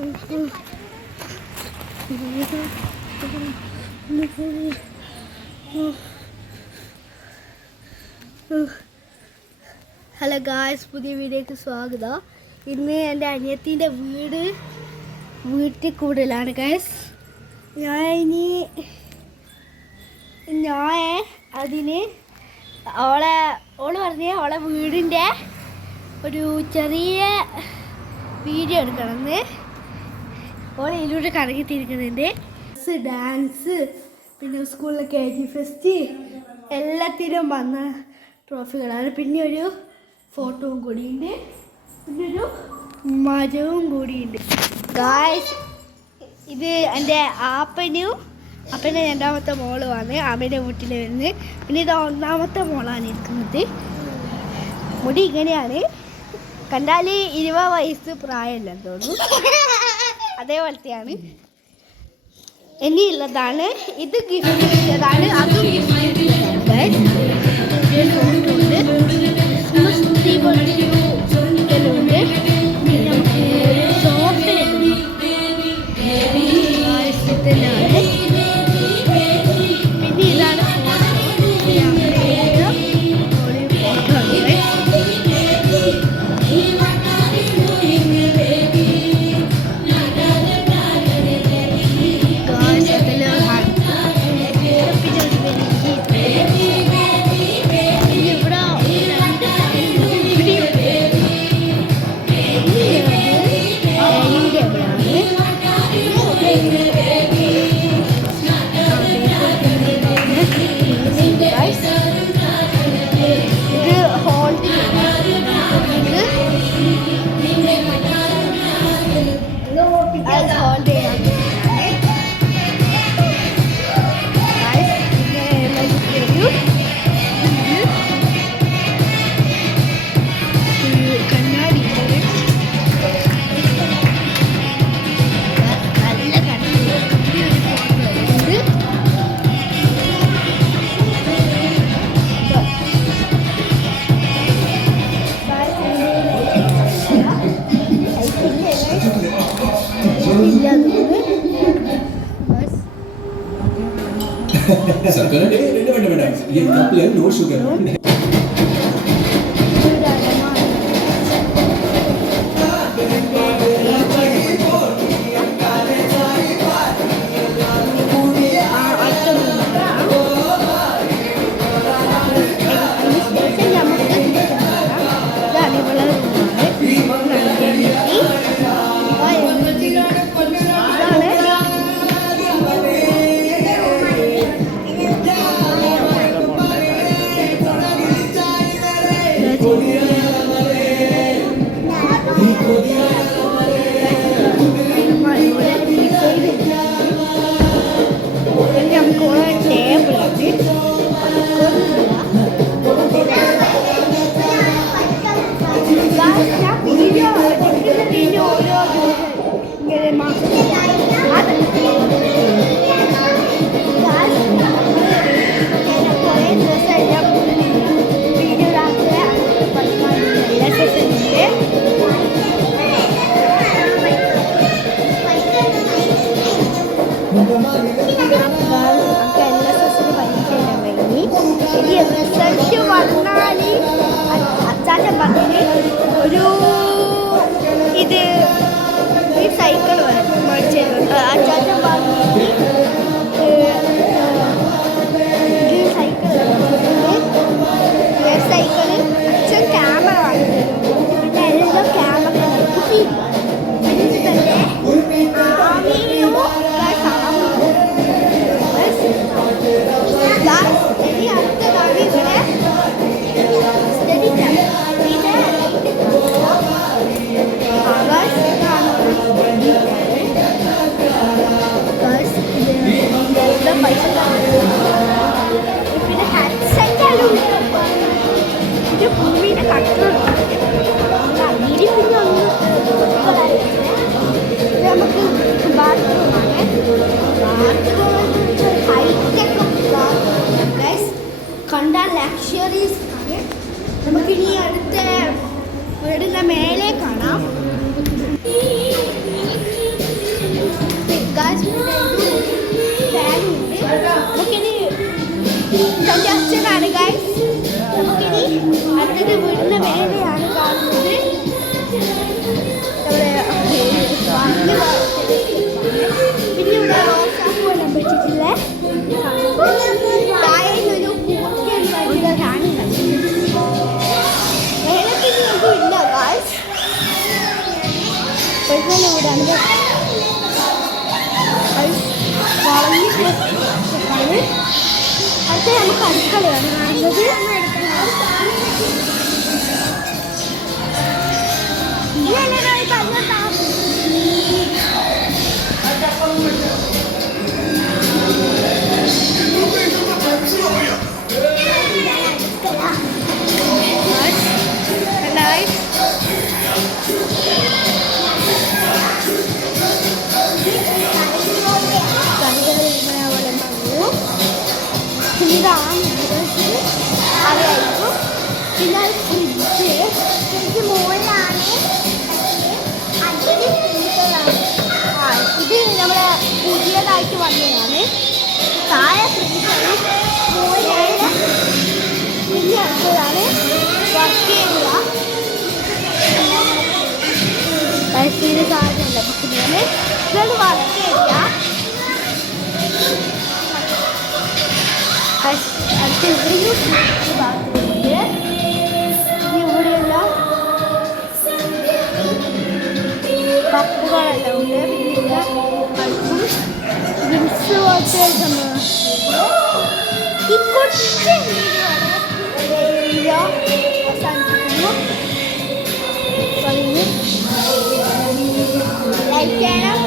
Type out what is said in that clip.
Hello guys, പുതിയ വീഡിയോക്ക് സ്വാഗതം. ഇന്ന് എൻ്റെ അനിയത്തിൻ്റെ വീട്ടിൽ കൂടുതലാണ് ഗായ്സ്. അതിന് ഓള് പറഞ്ഞ് ഓളെ വീടിൻ്റെ ഒരു ചെറിയ വീഡിയോ എടുക്കണമെന്ന്. ഓളെ ഇതിലൂടെ കറങ്ങിത്തിരിക്കുന്നുണ്ട്. ഡാൻസ്, പിന്നെ സ്കൂളിലെ KG ഫെസ്റ്റ്, എല്ലാത്തിനും വന്ന ട്രോഫികളാണ്. പിന്നെ ഒരു ഫോട്ടോവും കൂടിയുണ്ട്, പിന്നെ ഒരു മരവും കൂടിയുണ്ട് ഗായ്സ്. ഇത് എൻ്റെ അപ്പൻ്റെ രണ്ടാമത്തെ മോളുമാണ്. അമ്മയുടെ വീട്ടിൽ വരുന്നത്. പിന്നെ ഇത് ഒന്നാമത്തെ മോളാണ് ഇരിക്കുന്നത്. മുടി ഇങ്ങനെയാണ്, കണ്ടാൽ 20 വയസ്സ് പ്രായമല്ലെന്ന് തോന്നുന്നു. അതേപോലത്തെയാണ്. ഇനിയുള്ളതാണ് ഇത് ഗിഫ്റ്റ് കിട്ടിയതാണ്. അതും ഗിഫ്റ്റ് കിട്ടിയതാണ്. വേണ്ട ഈ കപ്പില് നോ ഷുഗർ. ഒരു ഇത് ഈ സൈക്കിൾ മേടിച്ചു അച്ചാച്ചൻ പറഞ്ഞിട്ട് സൈക്കിള് അച്ഛൻ ക്യാമറ വാങ്ങി. പിന്നെ എല്ലാം ക്യാമറ രണ്ട് വളഞ്ഞ് അടുത്ത നമുക്ക് അടുക്കളയാണ് കാണുന്നത്. അറിയായിരിക്കും. പിന്നെ ഫ്രിഡ്ജ് മുകളിലാണ്. ഇത് നമ്മളെ പുതിയതായിട്ട് വന്നതാണ്. താഴെ ഫ്രിഡ്ജാണ്, മുകളിലാണ് വലിയ അടുത്തതാണ് വർക്ക് ചെയ്യുക. പരിസ്ഥിതി സാധ്യതയുണ്ട്. അപ്പം പിന്നെ ഇതൊന്ന് വർക്ക് ചെയ്യുക. അടുത്ത ഇവിടെയും ഭാഗത്തുണ്ട്. ഇവിടെയുള്ള കപ്പുകളെല്ലാം ഉണ്ട്. പിന്നെ അടുപ്പും ഡ്രിങ്ക്സ് പോലത്തെ സംഭവം. ഈ കൊച്ചു വീഡിയോ അവസാനിപ്പിക്കുന്നു. ലൈക്ക് ചെയ്യണം.